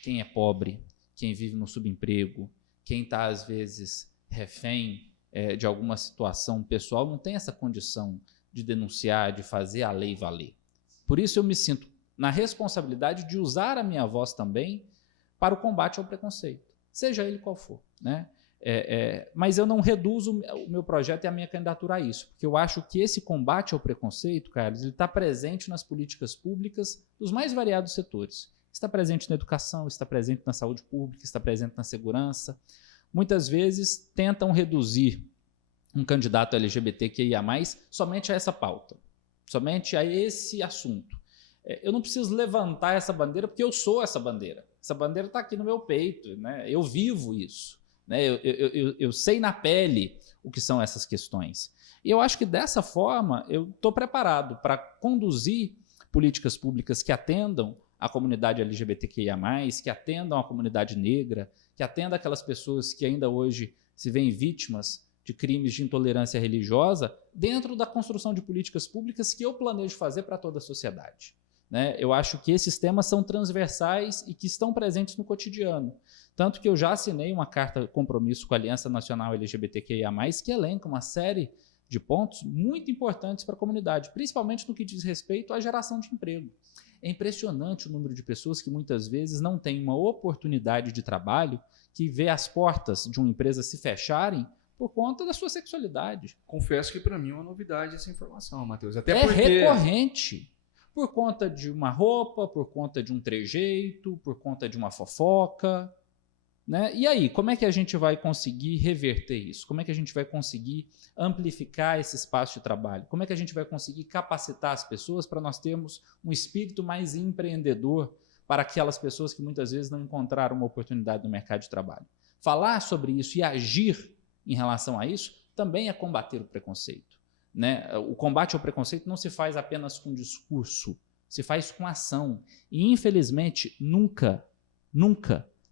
Quem é pobre, quem vive no subemprego, quem está, às vezes, refém de alguma situação pessoal, não tem essa condição de denunciar, de fazer a lei valer. Por isso eu me sinto na responsabilidade de usar a minha voz também para o combate ao preconceito, seja ele qual for, né? Mas eu não reduzo o meu projeto e a minha candidatura a isso, porque eu acho que esse combate ao preconceito, Carlos, ele está presente nas políticas públicas dos mais variados setores. Está presente na educação, está presente na saúde pública, está presente na segurança. Muitas vezes tentam reduzir um candidato LGBTQIA+, somente a essa pauta, somente a esse assunto. Eu não preciso levantar essa bandeira porque eu sou essa bandeira. Essa bandeira está aqui no meu peito, né? Eu vivo isso. Né? Eu sei na pele o que são essas questões. E eu acho que dessa forma eu estou preparado para conduzir políticas públicas que atendam a comunidade LGBTQIA+, que atendam a comunidade negra, que atendam aquelas pessoas que ainda hoje se veem vítimas de crimes de intolerância religiosa, dentro da construção de políticas públicas que eu planejo fazer para toda a sociedade. Né? Eu acho que esses temas são transversais e que estão presentes no cotidiano. Tanto que eu já assinei uma carta de compromisso com a Aliança Nacional LGBTQIA+, que elenca uma série de pontos muito importantes para a comunidade, principalmente no que diz respeito à geração de emprego. É impressionante o número de pessoas que muitas vezes não têm uma oportunidade de trabalho, que vê as portas de uma empresa se fecharem por conta da sua sexualidade. Confesso que para mim é uma novidade essa informação, Matheus. Até É porque... recorrente. Por conta de uma roupa, por conta de um trejeito, por conta de uma fofoca, né? E aí, como é que a gente vai conseguir reverter isso? Como é que a gente vai conseguir amplificar esse espaço de trabalho? Como é que a gente vai conseguir capacitar as pessoas para nós termos um espírito mais empreendedor para aquelas pessoas que muitas vezes não encontraram uma oportunidade no mercado de trabalho? Falar sobre isso e agir em relação a isso também é combater o preconceito, né? O combate ao preconceito não se faz apenas com discurso, se faz com ação. E, infelizmente, nunca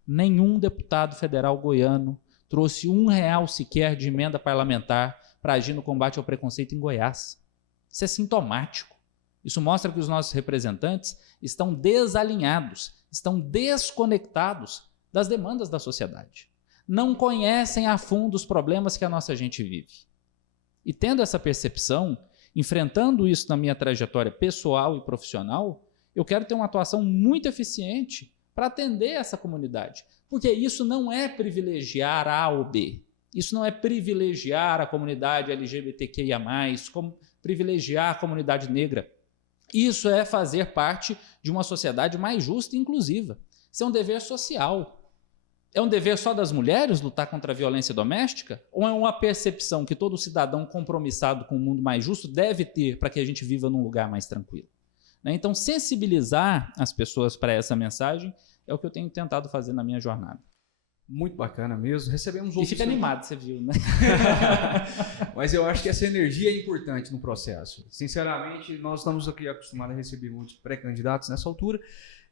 nenhum deputado federal goiano trouxe R$1 sequer de emenda parlamentar para agir no combate ao preconceito em Goiás. Isso é sintomático. Isso mostra que os nossos representantes estão desalinhados, estão desconectados das demandas da sociedade. Não conhecem a fundo os problemas que a nossa gente vive. E tendo essa percepção, enfrentando isso na minha trajetória pessoal e profissional, eu quero ter uma atuação muito eficiente para atender essa comunidade. Porque isso não é privilegiar A ou B. Isso não é privilegiar a comunidade LGBTQIA+, como privilegiar a comunidade negra. Isso é fazer parte de uma sociedade mais justa e inclusiva. Isso é um dever social. É um dever só das mulheres lutar contra a violência doméstica? Ou é uma percepção que todo cidadão compromissado com um mundo mais justo deve ter para que a gente viva num lugar mais tranquilo? Então, sensibilizar as pessoas para essa mensagem é o que eu tenho tentado fazer na minha jornada. Muito bacana mesmo. Recebemos outros... E fica animado, você viu, né? Mas eu acho que essa energia é importante no processo. Sinceramente, nós estamos aqui acostumados a receber muitos pré-candidatos nessa altura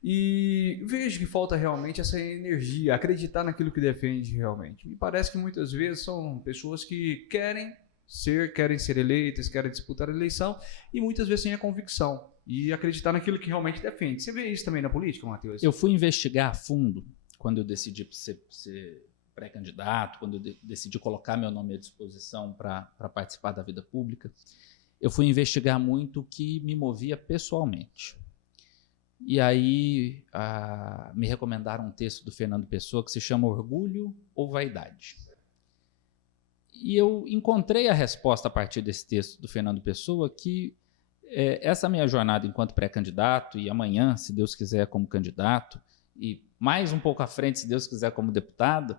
e vejo que falta realmente essa energia, acreditar naquilo que defende realmente. Me parece que muitas vezes são pessoas que querem ser eleitas, querem disputar a eleição e muitas vezes sem a convicção e acreditar naquilo que realmente defende. Você vê isso também na política, Matheus? Eu fui investigar a fundo quando eu decidi ser pré-candidato, quando eu decidi colocar meu nome à disposição para participar da vida pública. Eu fui investigar muito o que me movia pessoalmente. E aí me recomendaram um texto do Fernando Pessoa que se chama Orgulho ou Vaidade. E eu encontrei a resposta a partir desse texto do Fernando Pessoa que essa minha jornada enquanto pré-candidato e amanhã, se Deus quiser, como candidato, e mais um pouco à frente, se Deus quiser, como deputado,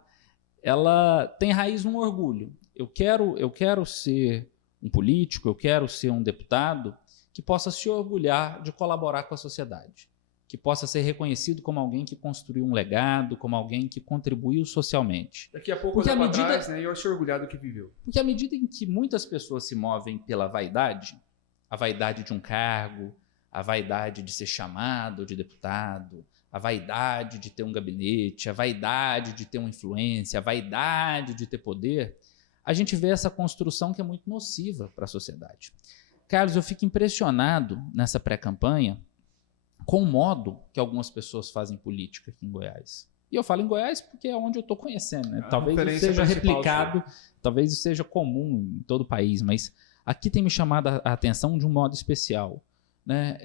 ela tem raiz no orgulho. Eu quero ser um político, eu quero ser um deputado que possa se orgulhar de colaborar com a sociedade, que possa ser reconhecido como alguém que construiu um legado, como alguém que contribuiu socialmente. Daqui a pouco olhar para trás, né, e eu se orgulhar do que viveu. Porque à medida em que muitas pessoas se movem pela vaidade, a vaidade de um cargo, a vaidade de ser chamado de deputado, a vaidade de ter um gabinete, a vaidade de ter uma influência, a vaidade de ter poder, a gente vê essa construção que é muito nociva para a sociedade. Carlos, eu fico impressionado nessa pré-campanha com o modo que algumas pessoas fazem política aqui em Goiás. E eu falo em Goiás porque é onde eu estou conhecendo, né? Talvez isso seja replicado, talvez isso seja comum em todo o país, mas aqui tem me chamado a atenção de um modo especial, né?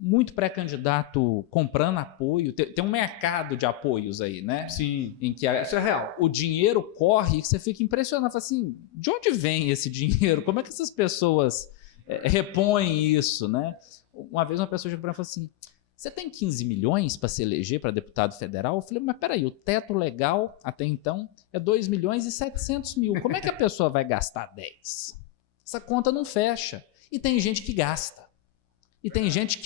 Muito pré-candidato comprando apoio, tem um mercado de apoios aí, né? Sim, em que isso é real. O dinheiro corre e você fica impressionado, fala assim, de onde vem esse dinheiro? Como é que essas pessoas repõem isso, né? Uma vez uma pessoa chegou para mim e falou assim, você tem 15 milhões para se eleger para deputado federal? Eu falei, mas peraí, o teto legal até então é 2 milhões e 700 mil. Como é que a pessoa vai gastar 10? Essa conta não fecha. E tem gente que gasta. E tem gente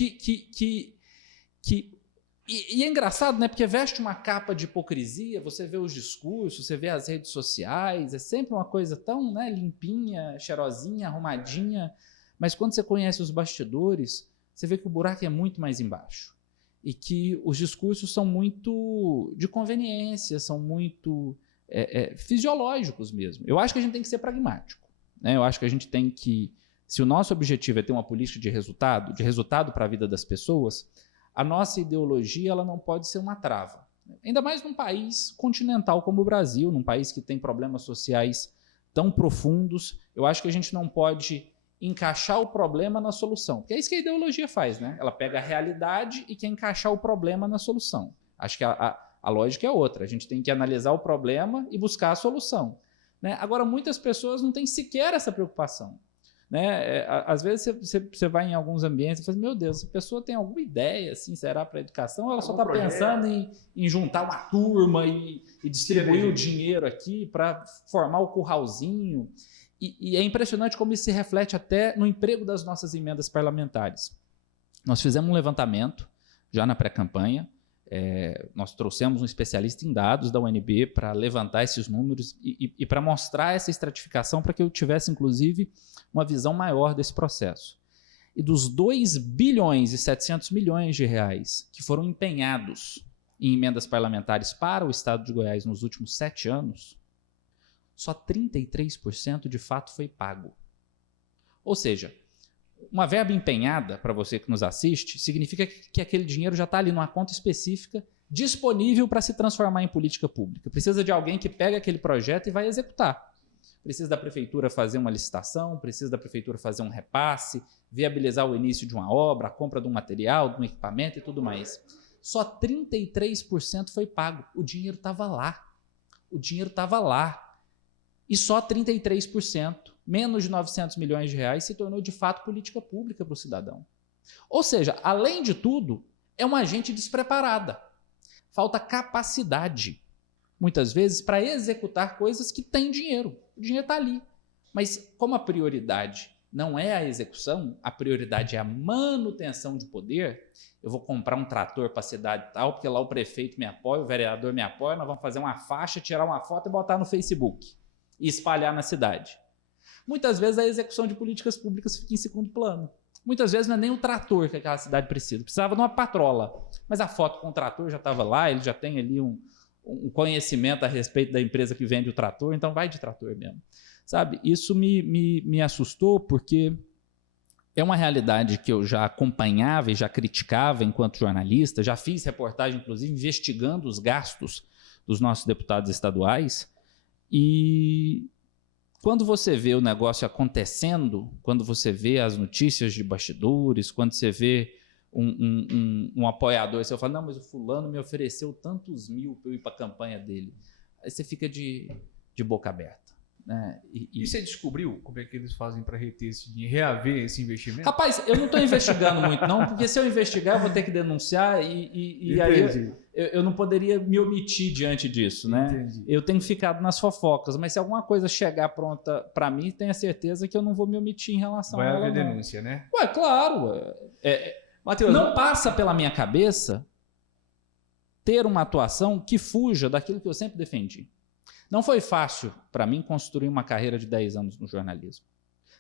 E é engraçado, né? Porque veste uma capa de hipocrisia, você vê os discursos, você vê as redes sociais, é sempre uma coisa tão, né, limpinha, cheirosinha, arrumadinha, mas quando você conhece os bastidores, você vê que o buraco é muito mais embaixo. E que os discursos são muito de conveniência, são muito fisiológicos mesmo. Eu acho que a gente tem que ser pragmático, né? Eu acho que a gente tem que, se o nosso objetivo é ter uma política de resultado para a vida das pessoas, a nossa ideologia ela não pode ser uma trava. Ainda mais num país continental como o Brasil, num país que tem problemas sociais tão profundos. Eu acho que a gente não pode encaixar o problema na solução, porque é isso que a ideologia faz, né? Ela pega a realidade e quer encaixar o problema na solução. Acho que a lógica é outra. A gente tem que analisar o problema e buscar a solução. né? Agora, muitas pessoas não têm sequer essa preocupação. Né? Às vezes você vai em alguns ambientes e fala, meu Deus, essa pessoa tem alguma ideia, assim, será para a educação? Ou ela só está pensando em juntar uma turma e distribuir o dinheiro aqui para formar o curralzinho? E é impressionante como isso se reflete até no emprego das nossas emendas parlamentares. Nós fizemos um levantamento já na pré-campanha, nós trouxemos um especialista em dados da UNB para levantar esses números e para mostrar essa estratificação para que eu tivesse, inclusive, uma visão maior desse processo. E dos 2 bilhões e 700 milhões de reais que foram empenhados em emendas parlamentares para o Estado de Goiás nos últimos 7 anos, só 33% de fato foi pago. Ou seja, uma verba empenhada, para você que nos assiste, significa que aquele dinheiro já está ali numa conta específica, disponível para se transformar em política pública. Precisa de alguém que pega aquele projeto e vai executar. Precisa da prefeitura fazer uma licitação, precisa da prefeitura fazer um repasse, viabilizar o início de uma obra, a compra de um material, de um equipamento e tudo mais. Só 33% foi pago. O dinheiro estava lá. O dinheiro estava lá. E só 33%, menos de 900 milhões de reais, se tornou de fato política pública para o cidadão. Ou seja, além de tudo, é uma gente despreparada. Falta capacidade, muitas vezes, para executar coisas que têm dinheiro. O dinheiro está ali. Mas como a prioridade não é a execução, a prioridade é a manutenção de poder, eu vou comprar um trator para a cidade tal, porque lá o prefeito me apoia, o vereador me apoia, nós vamos fazer uma faixa, tirar uma foto e botar no Facebook e espalhar na cidade. Muitas vezes a execução de políticas públicas fica em segundo plano. Muitas vezes não é nem o trator que aquela cidade precisa. Precisava de uma patrola. Mas a foto com o trator já estava lá, ele já tem ali um conhecimento a respeito da empresa que vende o trator, então vai de trator mesmo. Sabe? Isso me assustou porque é uma realidade que eu já acompanhava e já criticava enquanto jornalista, já fiz reportagem, inclusive, investigando os gastos dos nossos deputados estaduais. E quando você vê o negócio acontecendo, quando você vê as notícias de bastidores, quando você vê um apoiador, você fala, não, mas o fulano me ofereceu tantos mil para eu ir para a campanha dele. Aí você fica de boca aberta. Né? E você descobriu como é que eles fazem para reter esse dinheiro, reaver esse investimento? Rapaz, eu não estou investigando muito não, porque se eu investigar eu vou ter que denunciar e aí eu não poderia me omitir diante disso, né? Entendi. Eu tenho ficado nas fofocas, mas se alguma coisa chegar pronta para mim, tenha certeza que eu não vou me omitir em relação a ela. Vai haver denúncia, né? Ué, claro. Mateus, não passa pela minha cabeça ter uma atuação que fuja daquilo que eu sempre defendi. Não foi fácil para mim construir uma carreira de 10 anos no jornalismo.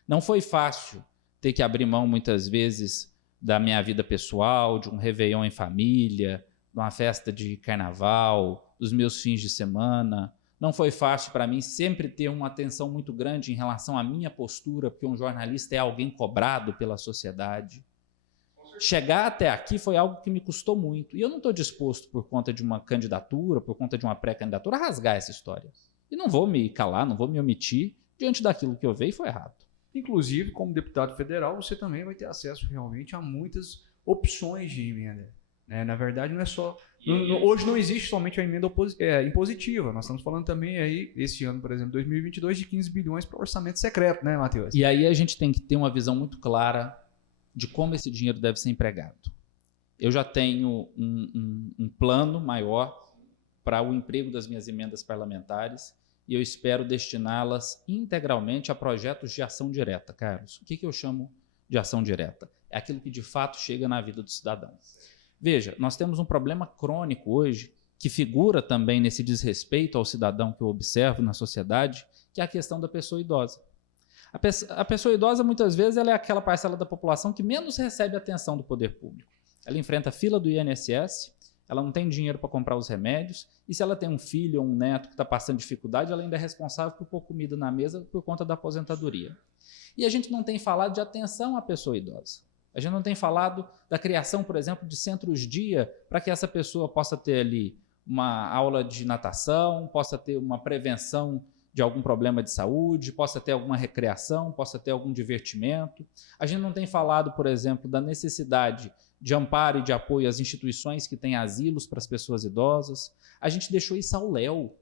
Não foi fácil ter que abrir mão, muitas vezes, da minha vida pessoal, de um réveillon em família, de uma festa de carnaval, dos meus fins de semana. Não foi fácil para mim sempre ter uma atenção muito grande em relação à minha postura, porque um jornalista é alguém cobrado pela sociedade. Chegar até aqui foi algo que me custou muito. E eu não estou disposto, por conta de uma candidatura, por conta de uma pré-candidatura, a rasgar essa história. E não vou me calar, não vou me omitir diante daquilo que eu vi e foi errado. Inclusive, como deputado federal, você também vai ter acesso realmente a muitas opções de emenda. Na verdade, não é só... Hoje não existe somente a emenda impositiva. Nós estamos falando também aí, esse ano, por exemplo, 2022, de 15 bilhões para orçamento secreto, né, Matheus? E aí a gente tem que ter uma visão muito clara de como esse dinheiro deve ser empregado. Eu já tenho um plano maior para o emprego das minhas emendas parlamentares e eu espero destiná-las integralmente a projetos de ação direta, Carlos. O que eu chamo de ação direta? É aquilo que de fato chega na vida do cidadão. Veja, nós temos um problema crônico hoje, que figura também nesse desrespeito ao cidadão que eu observo na sociedade, que é a questão da pessoa idosa. A pessoa idosa, muitas vezes, ela é aquela parcela da população que menos recebe atenção do poder público. Ela enfrenta a fila do INSS, ela não tem dinheiro para comprar os remédios, e se ela tem um filho ou um neto que está passando dificuldade, ela ainda é responsável por pôr comida na mesa por conta da aposentadoria. E a gente não tem falado de atenção à pessoa idosa. A gente não tem falado da criação, por exemplo, de centros-dia para que essa pessoa possa ter ali uma aula de natação, possa ter uma prevenção de algum problema de saúde, possa ter alguma recreação, possa ter algum divertimento. A gente não tem falado, por exemplo, da necessidade de amparo e de apoio às instituições que têm asilos para as pessoas idosas. A gente deixou isso ao léu.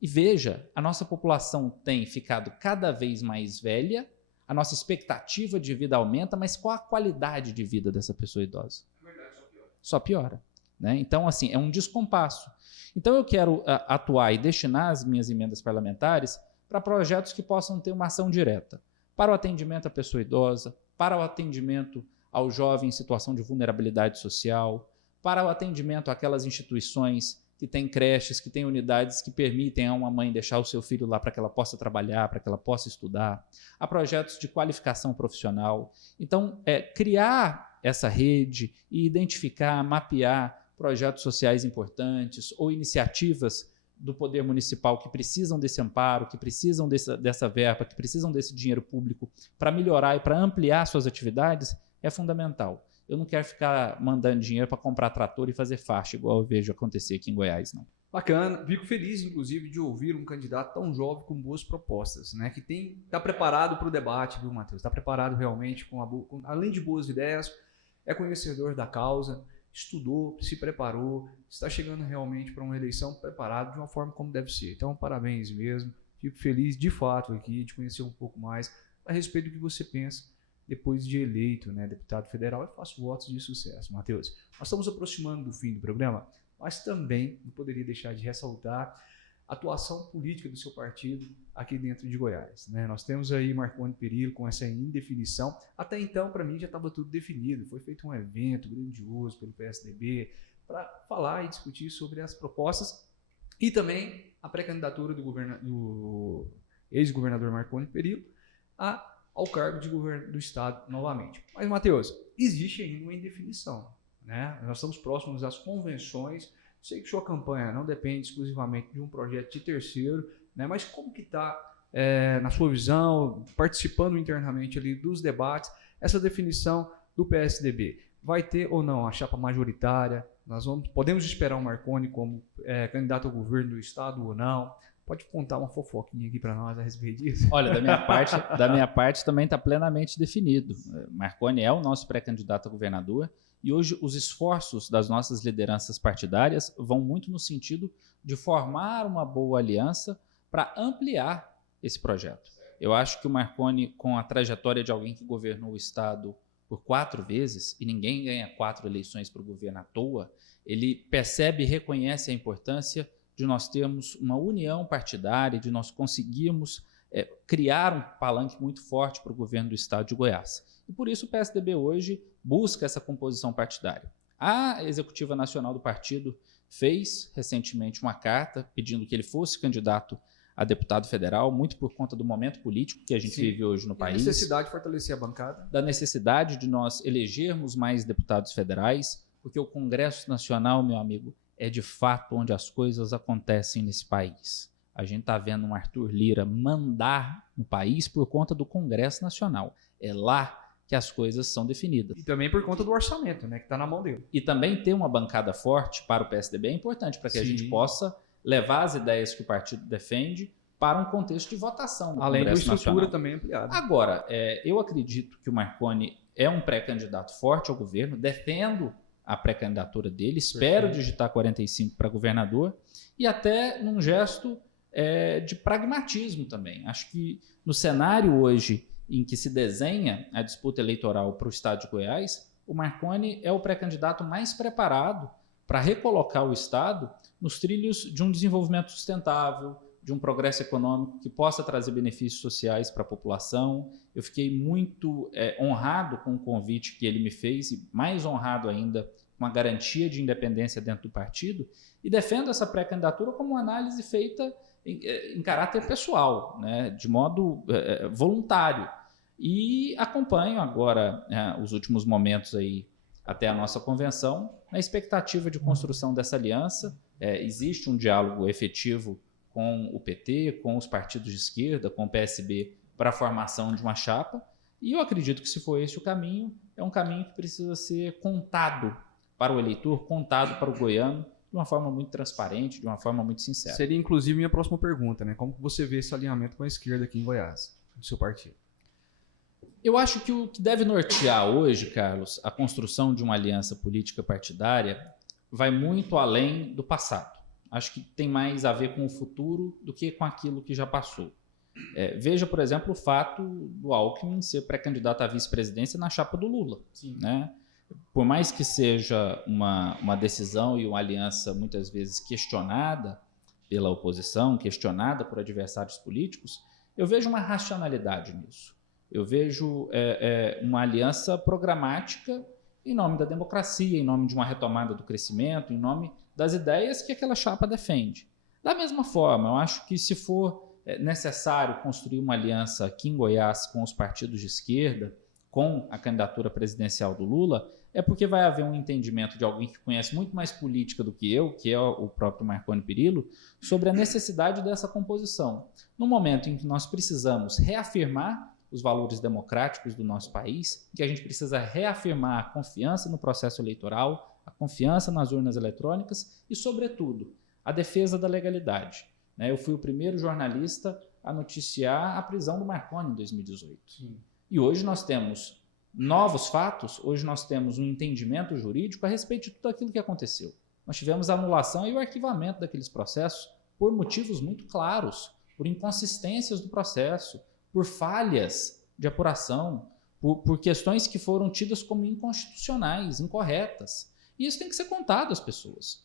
E veja, a nossa população tem ficado cada vez mais velha, a nossa expectativa de vida aumenta, mas qual a qualidade de vida dessa pessoa idosa? Na verdade, só piora. Né? Então, assim, é um descompasso. Então, eu quero atuar e destinar as minhas emendas parlamentares para projetos que possam ter uma ação direta para o atendimento à pessoa idosa, para o atendimento ao jovem em situação de vulnerabilidade social, para o atendimento àquelas instituições que têm creches, que têm unidades que permitem a uma mãe deixar o seu filho lá para que ela possa trabalhar, para que ela possa estudar, há projetos de qualificação profissional. Então, criar essa rede e identificar, mapear projetos sociais importantes ou iniciativas do poder municipal que precisam desse amparo, que precisam dessa verba, que precisam desse dinheiro público para melhorar e para ampliar suas atividades, é fundamental. Eu não quero ficar mandando dinheiro para comprar trator e fazer faixa, igual eu vejo acontecer aqui em Goiás, não. Bacana, fico feliz, inclusive, de ouvir um candidato tão jovem com boas propostas, né? Que está preparado para o debate, viu, Matheus? Está preparado realmente, além de boas ideias, é conhecedor da causa, estudou, se preparou, está chegando realmente para uma eleição preparado de uma forma como deve ser. Então, parabéns mesmo. Fico feliz, de fato, aqui, de conhecer um pouco mais a respeito do que você pensa depois de eleito, né, deputado federal. Eu faço votos de sucesso, Matheus. Nós estamos aproximando do fim do programa, mas também não poderia deixar de ressaltar a atuação política do seu partido aqui dentro de Goiás, né? Nós temos aí Marconi Perillo com essa indefinição. Até então, para mim, já estava tudo definido. Foi feito um evento grandioso pelo PSDB para falar e discutir sobre as propostas e também a pré-candidatura do ex-governador Marconi Perillo ao cargo de governo do estado novamente. Mas, Matheus, existe ainda uma indefinição, né? Nós estamos próximos às convenções. Sei que sua campanha não depende exclusivamente de um projeto de terceiro, né? Mas como que está, na sua visão, participando internamente ali dos debates, essa definição do PSDB? Vai ter ou não a chapa majoritária? Podemos esperar o Marconi como candidato ao governo do estado ou não? Pode contar uma fofoquinha aqui para nós a respeito disso? Olha, da minha parte também está plenamente definido. Marconi é o nosso pré-candidato a governador e hoje os esforços das nossas lideranças partidárias vão muito no sentido de formar uma boa aliança para ampliar esse projeto. Eu acho que o Marconi, com a trajetória de alguém que governou o estado por 4 vezes, e ninguém ganha 4 eleições para o governo à toa, ele percebe e reconhece a importância de nós termos uma união partidária, de nós conseguirmos criar um palanque muito forte para o governo do estado de Goiás. E por isso o PSDB hoje busca essa composição partidária. A executiva nacional do partido fez recentemente uma carta pedindo que ele fosse candidato a deputado federal, muito por conta do momento político que a gente vive hoje no país. Da necessidade de fortalecer a bancada. Da necessidade de nós elegermos mais deputados federais, porque o Congresso Nacional, meu amigo, é de fato onde as coisas acontecem nesse país. A gente está vendo um Arthur Lira mandar no país por conta do Congresso Nacional. É lá que as coisas são definidas. E também por conta do orçamento, né, que está na mão dele. E também ter uma bancada forte para o PSDB é importante, para que a gente possa levar as ideias que o partido defende para um contexto de votação no Além da Congresso estrutura Nacional. também ampliada. Agora, eu acredito que o Marconi é um pré-candidato forte ao governo, defendo a pré-candidatura dele, espero digitar 45 para governador, e até num gesto de pragmatismo também. Acho que no cenário hoje em que se desenha a disputa eleitoral para o estado de Goiás, o Marconi é o pré-candidato mais preparado para recolocar o estado nos trilhos de um desenvolvimento sustentável, de um progresso econômico que possa trazer benefícios sociais para a população. Eu fiquei muito honrado com o convite que ele me fez e mais honrado ainda com a garantia de independência dentro do partido, e defendo essa pré-candidatura como uma análise feita em caráter pessoal, né, de modo voluntário. E acompanho agora os últimos momentos aí até a nossa convenção na expectativa de construção dessa aliança. Existe um diálogo efetivo com o PT, com os partidos de esquerda, com o PSB, para a formação de uma chapa, e eu acredito que se for esse o caminho, é um caminho que precisa ser contado para o eleitor, contado para o goiano, de uma forma muito transparente, de uma forma muito sincera. Seria, inclusive, minha próxima pergunta, né? Como que você vê esse alinhamento com a esquerda aqui em Goiás, do seu partido? Eu acho que o que deve nortear hoje, Carlos, a construção de uma aliança política partidária vai muito além do passado. Acho que tem mais a ver com o futuro do que com aquilo que já passou. Veja, por exemplo, o fato do Alckmin ser pré-candidato à vice-presidência na chapa do Lula. Sim. Né? Por mais que seja uma decisão e uma aliança muitas vezes questionada pela oposição, questionada por adversários políticos, eu vejo uma racionalidade nisso. Eu vejo uma aliança programática em nome da democracia, em nome de uma retomada do crescimento, em nome das ideias que aquela chapa defende. Da mesma forma, eu acho que se for necessário construir uma aliança aqui em Goiás com os partidos de esquerda, com a candidatura presidencial do Lula, é porque vai haver um entendimento de alguém que conhece muito mais política do que eu, que é o próprio Marconi Perillo, sobre a necessidade dessa composição. No momento em que nós precisamos reafirmar os valores democráticos do nosso país, que a gente precisa reafirmar a confiança no processo eleitoral, a confiança nas urnas eletrônicas e, sobretudo, a defesa da legalidade. Eu fui o primeiro jornalista a noticiar a prisão do Marconi em 2018. Sim. E hoje nós temos novos fatos, hoje nós temos um entendimento jurídico a respeito de tudo aquilo que aconteceu. Nós tivemos a anulação e o arquivamento daqueles processos por motivos muito claros, por inconsistências do processo, por falhas de apuração, por questões que foram tidas como inconstitucionais, incorretas. E isso tem que ser contado às pessoas.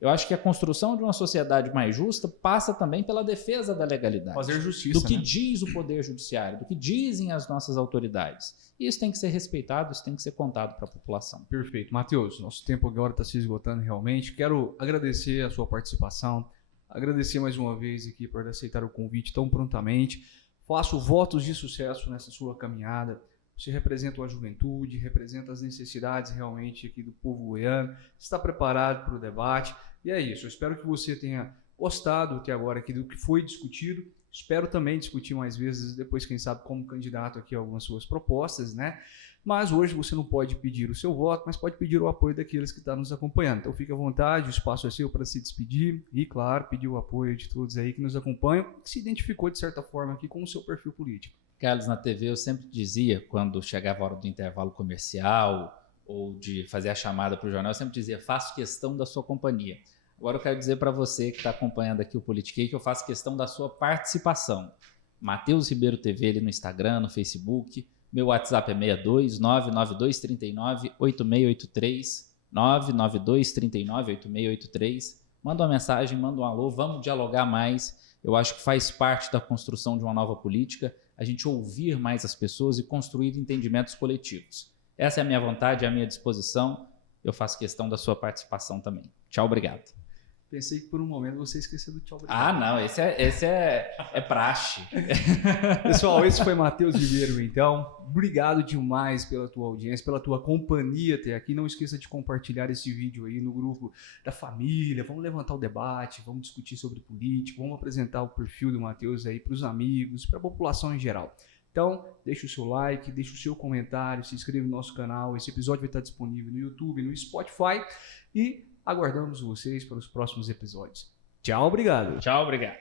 Eu acho que a construção de uma sociedade mais justa passa também pela defesa da legalidade. Fazer justiça, do que diz o Poder Judiciário, do que dizem as nossas autoridades. E isso tem que ser respeitado, isso tem que ser contado para a população. Perfeito. Matheus, nosso tempo agora está se esgotando realmente. Quero agradecer a sua participação, agradecer mais uma vez aqui por aceitar o convite tão prontamente. Faço votos de sucesso nessa sua caminhada. Você representa a juventude, representa as necessidades realmente aqui do povo goiano, está preparado para o debate. E é isso, eu espero que você tenha gostado até agora aqui do que foi discutido. Espero também discutir mais vezes, depois, quem sabe, como candidato aqui a algumas suas propostas, né? Mas hoje você não pode pedir o seu voto, mas pode pedir o apoio daqueles que estão nos acompanhando. Então fique à vontade, o espaço é seu para se despedir e, claro, pedir o apoio de todos aí que nos acompanham, que se identificou de certa forma aqui com o seu perfil político. Carlos, na TV eu sempre dizia, quando chegava a hora do intervalo comercial ou de fazer a chamada para o jornal, eu sempre dizia, faço questão da sua companhia. Agora eu quero dizer para você que está acompanhando aqui o Politiquei que eu faço questão da sua participação. Matheus Ribeiro TV ali no Instagram, no Facebook. Meu WhatsApp é 62 992 39 8683, 992 39 8683. Manda uma mensagem, manda um alô, vamos dialogar mais. Eu acho que faz parte da construção de uma nova política a gente ouvir mais as pessoas e construir entendimentos coletivos. Essa é a minha vontade, é a minha disposição. Eu faço questão da sua participação também. Tchau, obrigado. Pensei que por um momento você esqueceu do tchau, obrigado. Não, esse é praxe. Pessoal, esse foi Matheus Ribeiro, então. Obrigado demais pela tua audiência, pela tua companhia até aqui. Não esqueça de compartilhar esse vídeo aí no grupo da família. Vamos levantar o debate, vamos discutir sobre política, vamos apresentar o perfil do Matheus aí para os amigos, para a população em geral. Então, deixa o seu like, deixa o seu comentário, se inscreva no nosso canal. Esse episódio vai estar disponível no YouTube, no Spotify e aguardamos vocês para os próximos episódios. Tchau, obrigado. Tchau, obrigado.